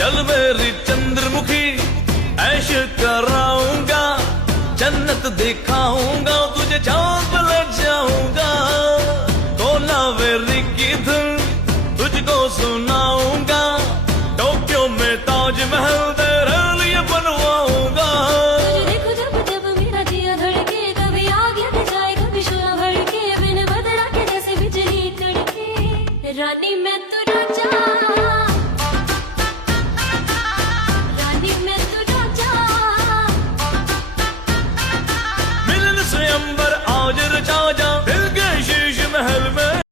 चल मेरी चंद्रमुखी ऐश कराऊंगा, जन्नत दिखाऊंगा तुझे, चांद पे ले जाऊंगा। कोलावेरी की धुन तुझको सुनाऊंगा, टोक्यो में ताजमहल